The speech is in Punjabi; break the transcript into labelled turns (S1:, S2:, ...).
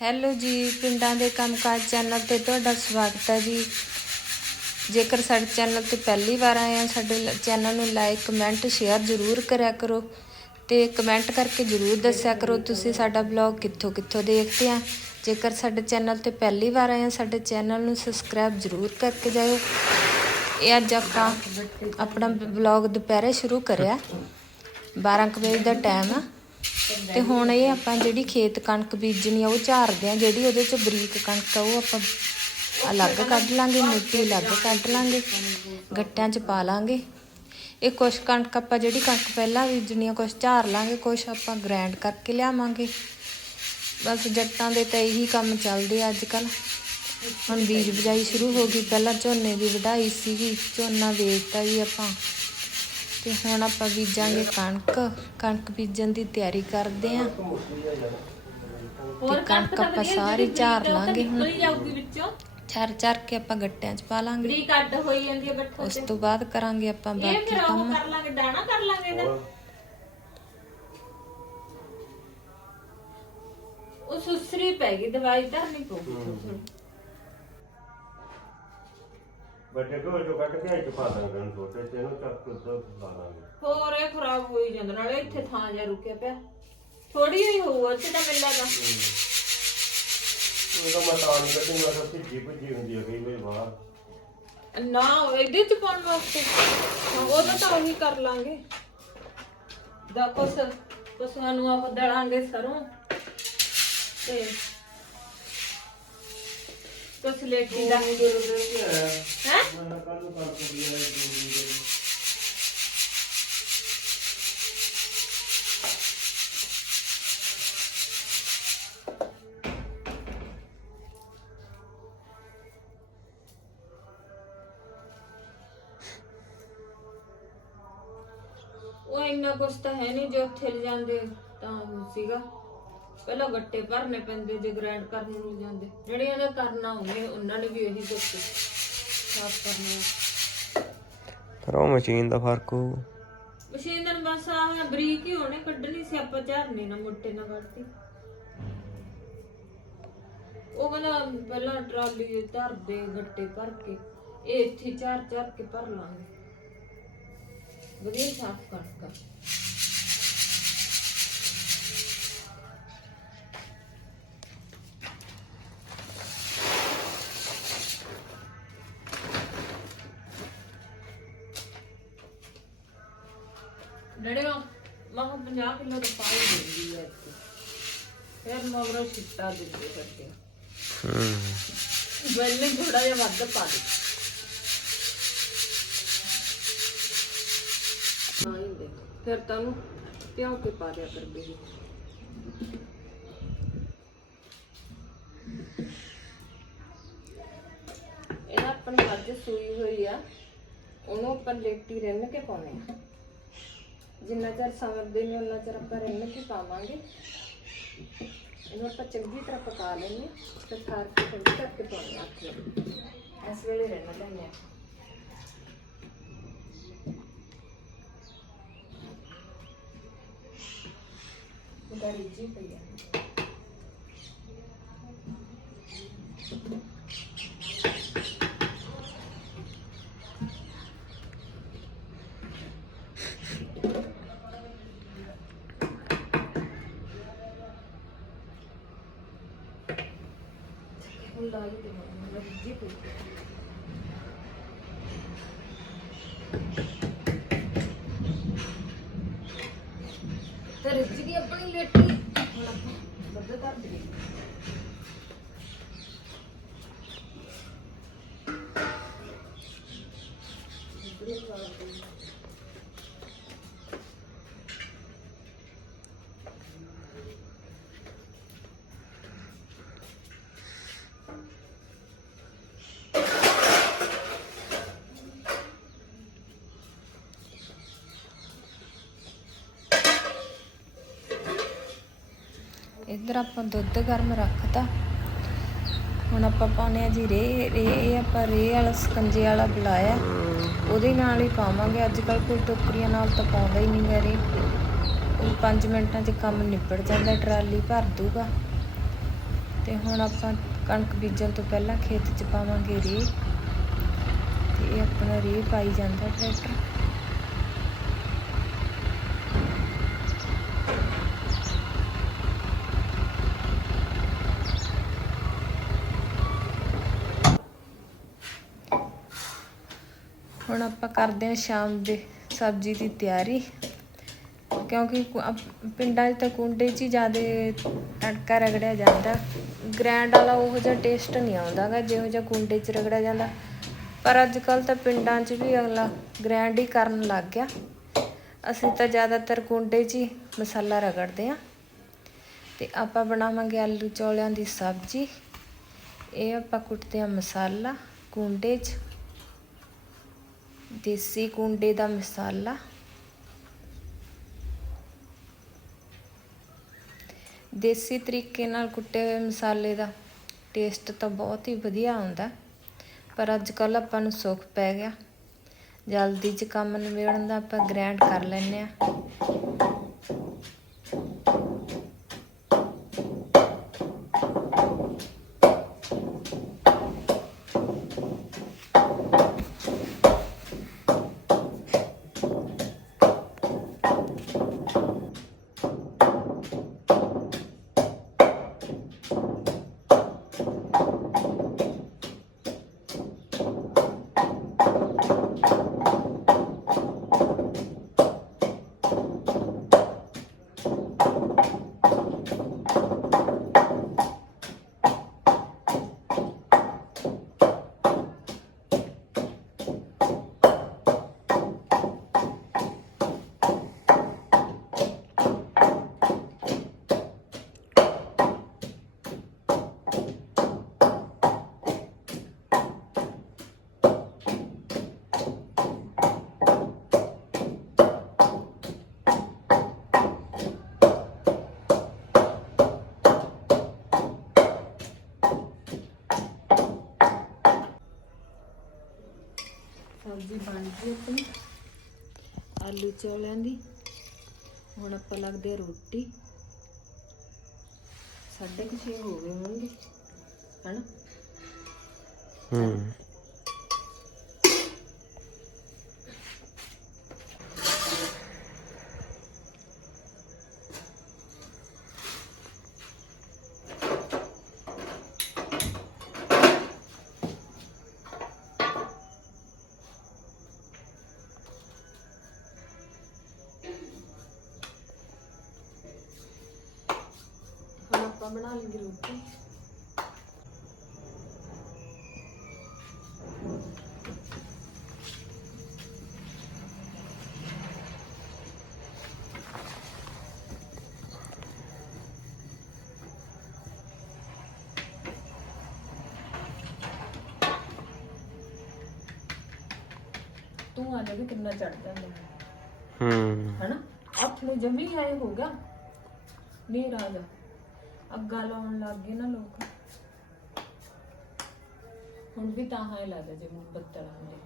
S1: ਹੈਲੋ ਜੀ, ਪਿੰਡਾਂ ਦੇ ਕੰਮਕਾਜ ਚੈਨਲ ਤੇ ਤੁਹਾਡਾ ਸਵਾਗਤ ਹੈ ਜੀ। ਜੇਕਰ ਸਾਡੇ ਚੈਨਲ ਤੇ ਪਹਿਲੀ ਵਾਰ ਆਏ ਆ, ਸਾਡੇ ਚੈਨਲ ਨੂੰ ਲਾਈਕ, ਕਮੈਂਟ, ਸ਼ੇਅਰ ਜ਼ਰੂਰ ਕਰਿਆ ਕਰੋ ਤੇ ਕਮੈਂਟ ਕਰਕੇ ਜ਼ਰੂਰ ਦੱਸਿਆ ਕਰੋ ਤੁਸੀਂ ਸਾਡਾ ਬਲੌਗ ਕਿੱਥੋਂ ਕਿੱਥੋਂ ਦੇਖਦੇ ਆ। ਜੇਕਰ ਸਾਡੇ ਚੈਨਲ ਤੇ ਪਹਿਲੀ ਵਾਰ ਆਏ ਆ, ਸਾਡੇ ਚੈਨਲ ਨੂੰ ਸਬਸਕ੍ਰਾਈਬ ਜ਼ਰੂਰ ਕਰਕੇ ਜਾਇਓ। ਇਹ ਅੱਜ ਆਪਾਂ ਆਪਣਾ ਬਲੌਗ ਦੁਪਹਿਰੇ ਸ਼ੁਰੂ ਕਰਿਆ। 12 ਕੁ ਵਜੇ ਦਾ ਟਾਈਮ ਆ। ਤੇ ਹੁਣ ਇਹ ਆਪਾਂ ਜਿਹੜੀ ਖੇਤ ਕਣਕ ਬੀਜਣੀ ਆ, ਉਹ ਝਾਰਦੇ ਆ, ਜਿਹੜੀ ਉਹਦੇ ਚ ਬਰੀਕ ਕਣਕ ਆ, ਉਹ ਆਪਾਂ ਅਲੱਗ ਕੱਢ ਲਾਂਗੇ, ਮਿੱਟੀ ਅਲੱਗ ਕੱਢ ਲਾਂਗੇ, ਗੱਟਿਆਂ ਚ ਪਾ ਲਾਂਗੇ। ਇਹ ਕੁਛ ਕਣਕ ਆਪਾਂ ਜਿਹੜੀ ਕਣਕ ਪਹਿਲਾਂ ਬੀਜਣੀ ਆ, ਕੁਛ ਝਾਰ ਲਾਂਗੇ, ਕੁਛ ਆਪਾਂ ਗ੍ਰੈਂਡ ਕਰਕੇ ਲਿਆਵਾਂਗੇ। ਬਸ ਜੱਟਾਂ ਦੇ ਤਾਂ ਇਹੀ ਕੰਮ ਚੱਲਦੇ ਆ ਅੱਜ ਕੱਲ ਹੁਣ ਬੀਜ ਬਜਾਈ ਸ਼ੁਰੂ ਹੋ ਗਈ, ਪਹਿਲਾਂ ਝੋਨੇ ਦੀ ਵਢਾਈ ਸੀਗੀ, ਝੋਨਾ ਵੇਚਤਾ ਜੀ ਆਪਾਂ। ਤੇ ਹੁਣ ਆਪਾਂ ਬੀਜਾਂਗੇ ਕਣਕ। ਕਣਕ ਬੀਜਣ ਦੀ ਤਿਆਰੀ ਕਰਦੇ ਆਂ
S2: ਹੋਰ
S1: ਕਣਕ ਆਪਾਂ ਸਾਰੀ ਝਾਰ ਲਾਂਗੇ ਹੁਣ।
S2: ਜਾਊਗੀ ਵਿੱਚੋਂ।
S1: ਝਾਰ ਝਾਰ ਕੇ ਆਪਾਂ ਗੱਟਿਆਂ 'ਚ ਪਾ ਲਾਂਗੇ।
S2: ਬਰੀਕ ਅੱਡ ਹੋਈ ਜਾਂਦੀ ਹੈ ਬੱਠਲ
S1: ਉਸ
S2: ਤੇ।
S1: ਬਾਅਦ ਕਰਾਂਗੇ ਆਪਾਂ ਬਾਕੀ ਕੰਮ।
S2: ਕਰ ਲਾਂਗੇ ਦਾਣਾ ਕਰ ਲਾਂਗੇ ਇਹਦਾ। ਉਹ ਸੁਸਰੀ ਪੈ ਗਈ ਦਵਾਈ ਧਰਨੀ ਪਊਗੀ ਥੋੜ੍ਹੀ।
S3: ਵੱਡੇ ਘੋਲ ਚੋਂ ਕੱਟ ਕੇ ਇੱਥੇ ਪਾ ਦਾਂਗੇ ਨੂੰ ਛੋਟੇ ਤੇ ਇਹਨੂੰ ਚੱਕ ਕੇ ਉੱਧਰ ਲਾ ਦਾਂਗੇ।
S2: ਹੋਰ ਇਹ ਖਰਾਬ ਹੋਈ ਜਾਂਦਾ ਨਾਲੇ ਇੱਥੇ ਥਾਂ ਜਾ ਰੁਕਿਆ ਪਿਆ। ਥੋੜੀ ਹੋਈ ਹੋਊ ਇੱਥੇ ਤਾਂ ਮਿਲ ਲਾਗਾ
S3: ਉਹਦਾ ਮੈਂ ਤਾਂ ਨਹੀਂ ਕੱਢੀ ਮੈਂ ਤਾਂ ਭਿੱਜੀ ਭਿੱਜੀ ਹੁੰਦੀ ਹੈ ਕਈ ਵਾਰੀ ਬਾਹਰ।
S2: ਨਾ ਇਹਦੇ ਚ ਪਾਉਣ ਵਾਸਤੇ। ਹਾਂ, ਉਹਦਾ ਤਾਂ ਉਹੀ ਕਰ ਲਾਂਗੇ। ਨੂੰ ਆਪ ਸਰੋਂ। ਤੇ ਦਾ। ਹੈ?
S3: ਮੈਂ ਕੱਲ ਨੂੰ ਕਰ ਸਕਦੀ ਹਾਂ ਦੋ ਦਿਨ ਦੇ
S2: ਉਹ ਇੰਨਾ ਕੁਛ ਤਾਂ ਹੈ ਨਹੀਂ ਜੇ ਉੱਥੇ ਲੈ ਜਾਂਦੇ ਤਾਂ ਉਹ ਸੀਗਾ। ਪਹਿਲਾਂ ਗੱਟੇ ਭਰਨੇ ਪੈਂਦੇ ਜੇ ਗ੍ਰਾਈਂਡ ਕਰਨ ਨੂੰ ਜਾਂਦੇ। ਜਿਹੜੀਆਂ ਨੇ ਕਰਨਾ ਉਹਨੇ ਉਹਨਾਂ ਨੇ ਵੀ ਇਹੀ ਕੁਛ ਸਾਫ਼ ਕਰਨਾ
S4: ਪਰ ਉਹ ਮਸ਼ੀਨ ਦਾ ਫ਼ਰਕ। ਹੋਊ
S2: ਮਸ਼ੀਨ ਨਾਲ ਬਸ ਆਹ ਬਰੀਕ ਹੀ ਹੋਣੇ ਕੱਢਣੀ ਸੀ ਆਪਾਂ ਝਾਰਨੇ ਨਾ ਮੋਟੇ ਨਾ ਵੜਤੀ ਉਹ ਕਹਿੰਦਾ ਪਹਿਲਾਂ ਟਰਾਲੀ ਧਰਦੇ ਗੱਟੇ ਭਰ ਕੇ ਇਹ ਇੱਥੇ ਚਾਰ ਚਾਰ ਕੇ ਭਰ ਲਾਂਗੇ। ਵਧੀਆ ਸਾਫ਼ ਕਰਕੇ ਡੜਿਓ 50 ਕਿਲੋ ਦਾ ਪਾਈ ਦੇ ਦਿੰਦੀ ਹੈ ਇੱਥੇ। ਫਿਰ ਮਗਰੋਂ ਛਿੱਟਾ ਦਿੰਦੇ ਕਰਕੇ।
S4: ਹੂੰ।
S2: ਬੈਲੇ ਥੋੜਾ ਜਿਹਾ ਵੱਧ ਪਾ ਦੇ। ਫਿਰ ਤੁਹਾਨੂੰ ਪਿਓ ਕੇ ਪਾ ਦਿਆ ਕਰ ਬੇਬੀ ਇਹਦਾ ਆਪਣੀ ਮੱਝ ਸੂਈ ਹੋਈ ਆ। ਉਹਨੂੰ ਆਪਾਂ ਲੇਟੀ ਰਿੰਨ ਕੇ ਪਾਉਣੇ ਆ। ਜਿੰਨਾ ਚਿਰ ਸਮਰਦੇ ਨੇ ਉਹਨਾਂ ਚਿਰ ਆਪਾਂ ਰਿੰਨ ਕੇ ਪਾਵਾਂਗੇ। ਇਹਨੂੰ ਆਪਾਂ ਚੰਗੀ ਤਰ੍ਹਾਂ ਪਕਾ ਲੈਂਦੇ ਹਾਂ ਤੇ ਖਾਰ ਕੇ ਚੰਗੀ ਕਰਕੇ ਪਾਉਣੇ ਆ ਆਖੇ ਇਸ ਵੇਲੇ ਰਿੰਨ ਲੈਂਦੇ ਆ ਉਹਦਾ ਰਿੱਝੀ ਪਈ ਆ ਹੁਣ ਲਾ ਹੀ ਦੇਵਾਂਗੇ ਰਿੱਝੀ ਪਈ ਆ। ਤੇ ਰਿੱਝ ਗਈ ਆਪਣੀ ਲੇਟੀ। ਹੁਣ ਆਪਾਂ ਬੱਦ ਕਰ ਦਈਏ ਇੱਧਰ
S1: ਆਪਾਂ ਦੁੱਧ ਗਰਮ ਰੱਖਤਾ। ਹੁਣ ਆਪਾਂ ਪਾਉਣੇ ਆ ਜੀ ਰੇ ਰੇ, ਇਹ ਆਪਾਂ ਰੇ ਵਾਲਾ ਸਕੰਜੇ ਵਾਲਾ ਬੁਲਾਇਆ ਉਹਦੇ ਨਾਲ ਹੀ ਪਾਵਾਂਗੇ। ਅੱਜ ਕੱਲ ਕੋਈ ਟੋਕਰੀਆਂ ਨਾਲ ਤਾਂ ਪਾਉਂਦਾ ਹੀ ਨਹੀਂ ਗਾ ਰੇ। ਉਹ 5 ਮਿੰਟਾਂ 'ਚ ਕੰਮ ਨਿਬੜ ਜਾਂਦਾ, ਟਰਾਲੀ ਭਰ ਦੂਗਾ। ਤੇ ਹੁਣ ਆਪਾਂ ਕਣਕ ਬੀਜਣ ਤੋਂ ਪਹਿਲਾਂ ਖੇਤ 'ਚ ਪਾਵਾਂਗੇ ਰੇ। ਤੇ ਇਹ ਆਪਣਾ ਰੇ ਪਾਈ ਜਾਂਦਾ ਟਰੈਕਟਰ। ਹੁਣ ਆਪਾਂ ਕਰਦੇ ਹਾਂ ਸ਼ਾਮ ਦੇ ਸਬਜ਼ੀ ਦੀ ਤਿਆਰੀ। ਕਿਉਂਕਿ ਪਿੰਡਾਂ 'ਚ ਤਾਂ ਕੁੰਡੇ 'ਚ ਹੀ ਜ਼ਿਆਦਾ ਤੜਕਾ ਰਗੜਿਆ ਜਾਂਦਾ। ਗ੍ਰੈਂਡ ਵਾਲਾ ਉਹੋ ਜਿਹਾ ਟੇਸਟ ਨਹੀਂ ਆਉਂਦਾਗਾ ਜਿਹੋ ਜਿਹਾ ਕੁੰਡੇ 'ਚ ਰਗੜਿਆ ਜਾਂਦਾ। ਪਰ ਅੱਜ ਕੱਲ ਤਾਂ ਪਿੰਡਾਂ 'ਚ ਵੀ ਅਗਲਾ ਗ੍ਰੈਂਡ ਹੀ ਕਰਨ ਲੱਗ ਗਿਆ। ਅਸੀਂ ਤਾਂ ਜ਼ਿਆਦਾਤਰ ਕੁੰਡੇ 'ਚ ਹੀ ਮਸਾਲਾ ਰਗੜਦੇ ਆ ਤੇ ਆਪਾਂ ਬਣਾਵਾਂਗੇ ਆਲੂ ਚੌਲਿਆਂ ਦੀ ਸਬਜ਼ੀ। ਇਹ ਆਪਾਂ ਕੁੱਟਦੇ ਆ ਮਸਾਲਾ ਕੁੰਡੇ 'ਚ। ਦੇਸੀ ਕੁੰਡੇ ਦਾ ਮਸਾਲਾ। ਦੇਸੀ ਤਰੀਕੇ ਨਾਲ ਕੁੱਟੇ ਹੋਏ ਮਸਾਲੇ ਦਾ ਟੇਸਟ ਤਾਂ ਬਹੁਤ ਹੀ ਵਧੀਆ ਆਉਂਦਾ। ਪਰ ਅੱਜ ਕੱਲ ਆਪਾਂ ਨੂੰ ਸੁੱਖ ਪੈ ਗਿਆ। ਜਲਦੀ 'ਚ ਕੰਮ ਨਿਬੇੜਨ ਦਾ ਆਪਾਂ ਗ੍ਰੈਂਡ ਕਰ ਲੈਨੇ ਆ ਸਬਜ਼ੀ ਬਣ ਗਈ ਆਪਣੀ ਆਲੂ ਚੌਲਿਆਂ ਦੀ ਹੁਣ ਆਪਾਂ ਲੱਗਦੇ ਆ ਰੋਟੀ ਸਾਢੇ ਕੁ ਛੇ ਹੋ ਗਏ ਹੋਣਗੇ ਹਨਾ
S4: ਹੂੰ
S1: ਹੁਣ ਆਪਾਂ ਬਣਾ ਲਈਏ ਰੋਟੀ ਤੂੰ ਆ ਵੀ ਕਿੰਨਾ ਚੜ ਜਾਂਦਾ
S4: ਹੂੰ
S1: ਹਨਾ ਅੱਖ ਨੂੰ ਜਮੀ ਆਏ ਹੋ ਗਿਆ ਨਹੀਂ ਰਾਜਾ ਅੱਗਾ ਲਾਉਣ ਲੱਗ ਗਏ ਨਾ ਲੋਕ। ਹੁਣ ਵੀ ਤਾਂ ਹਾਂ ਹੀ ਲੱਗਦਾ ਜੇ ਮੁੱਬਤਲ ਹੁੰਦੇ